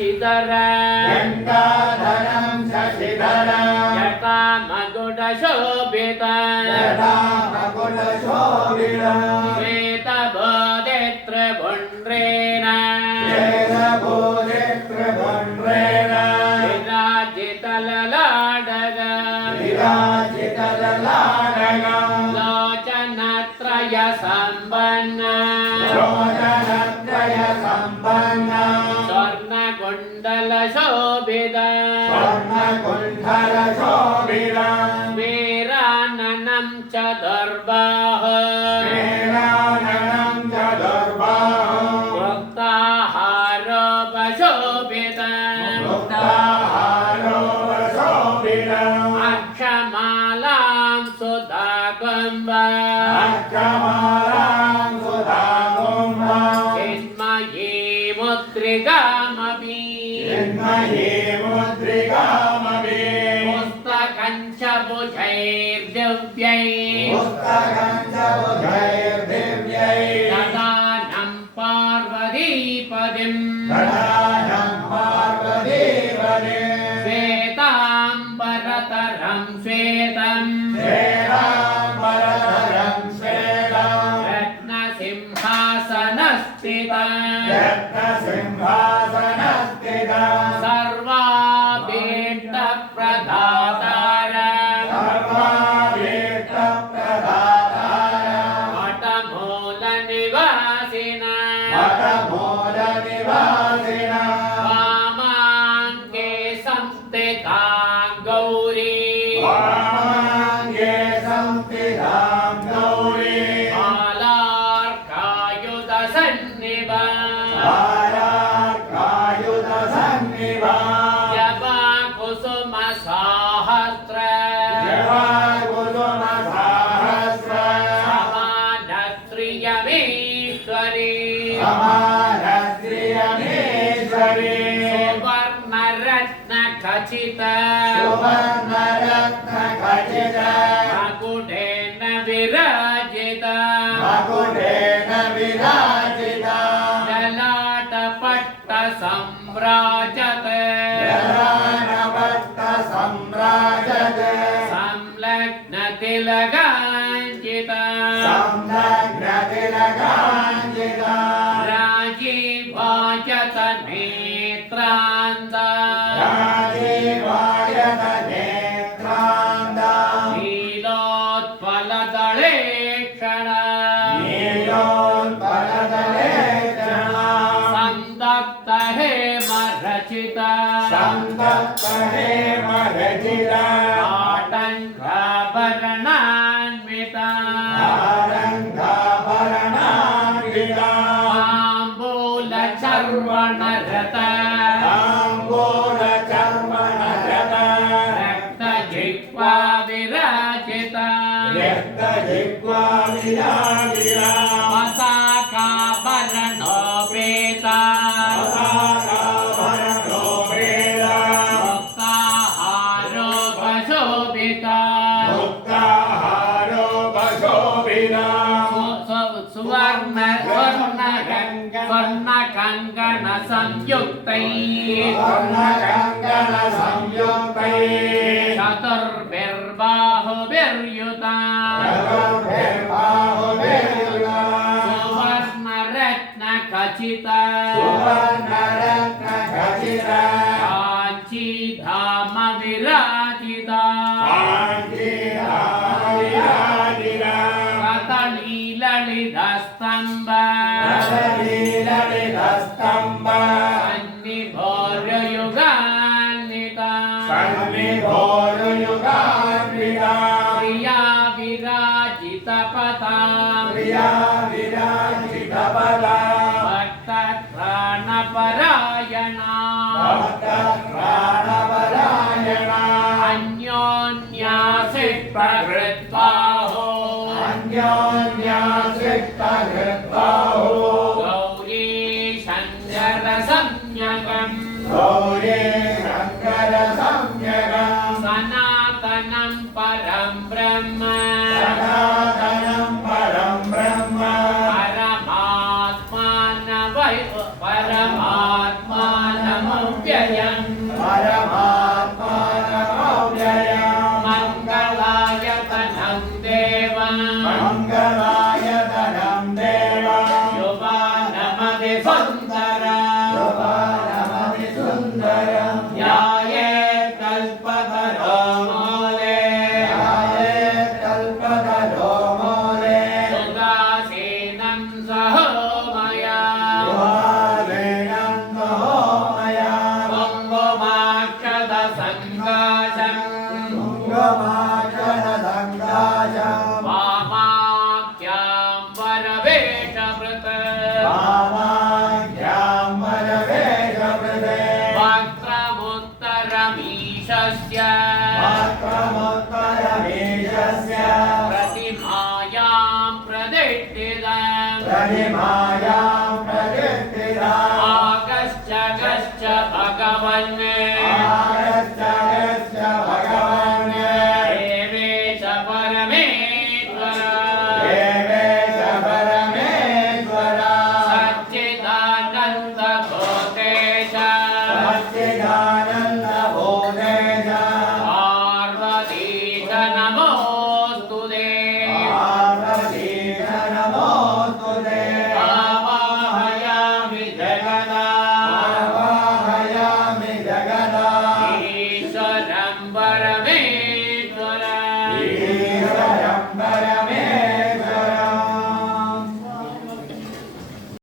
शशिधरं जटामकुटशोभितं श्वेतबोधित्रपुण्ड्रेण विराजितललाडगा लोचनत्रय सम्पन्ना स्वर्णकुण्डलशोभिता वीराननं चतुर्बाहो मुक्ताहारोपशोभिता अक्षमालां सुधाकुम्भा चिन्मयी मुद्रिकामपि पुस्तकं च भुजैर्दिव्यै ददानं पार्वतीपदिं श्वेताम्बरधरं श्वेतं रत्नसिंहासनस्थिता सर्वाभीष्टप्रदातार मठमूलनिवासिना वामाङ्गे संस्थितां गौरी बालार्कायुधसन्निभा जपाकुसुमसाहस्र समानश्रियमेश्वरी सुवर्णरत्नखचित मकुटेन विराजिता ललाटपट्टसम्राजत संलग्नतिलकाञ्चिता राजीवायत नेत्रान्ता नीलोत्पलदले क्षणा संदप्त हेमरचिता आटङ्काभरणान्विता ताम्बूलचर्वणरता रक्तजिह्वा विराजिता पताकाभरणोपेता मुक्ताहारोपशोभिता स्वर्णकङ्कणसंयुक्तैः चतुर्भिर्बाहुभिर्युता सुवर्णरत्नखचिता काञ्चीधाम विराजिता कदलीललितस्तम्भ सन्निभोर्युगान्विता प्रिया विराजितपदा भक्तप्राणपरायणा अन्योन्यासिप्रहृद्बाहो गौरी शङ्कर संज्ञकम् सनातनं परं ब्रह्म परमात्मा गोपालमतिसुन्दरं ध्यायेत् कल्पतरो मूले सुदासेनं सहोमया वामाख्यां वरवेषभृत् वक्त्रमुत्तरमीशस्य प्रतिमायां प्रतिष्ठितम् आगश्च गश्च भगवन् देवेश परमेश्वर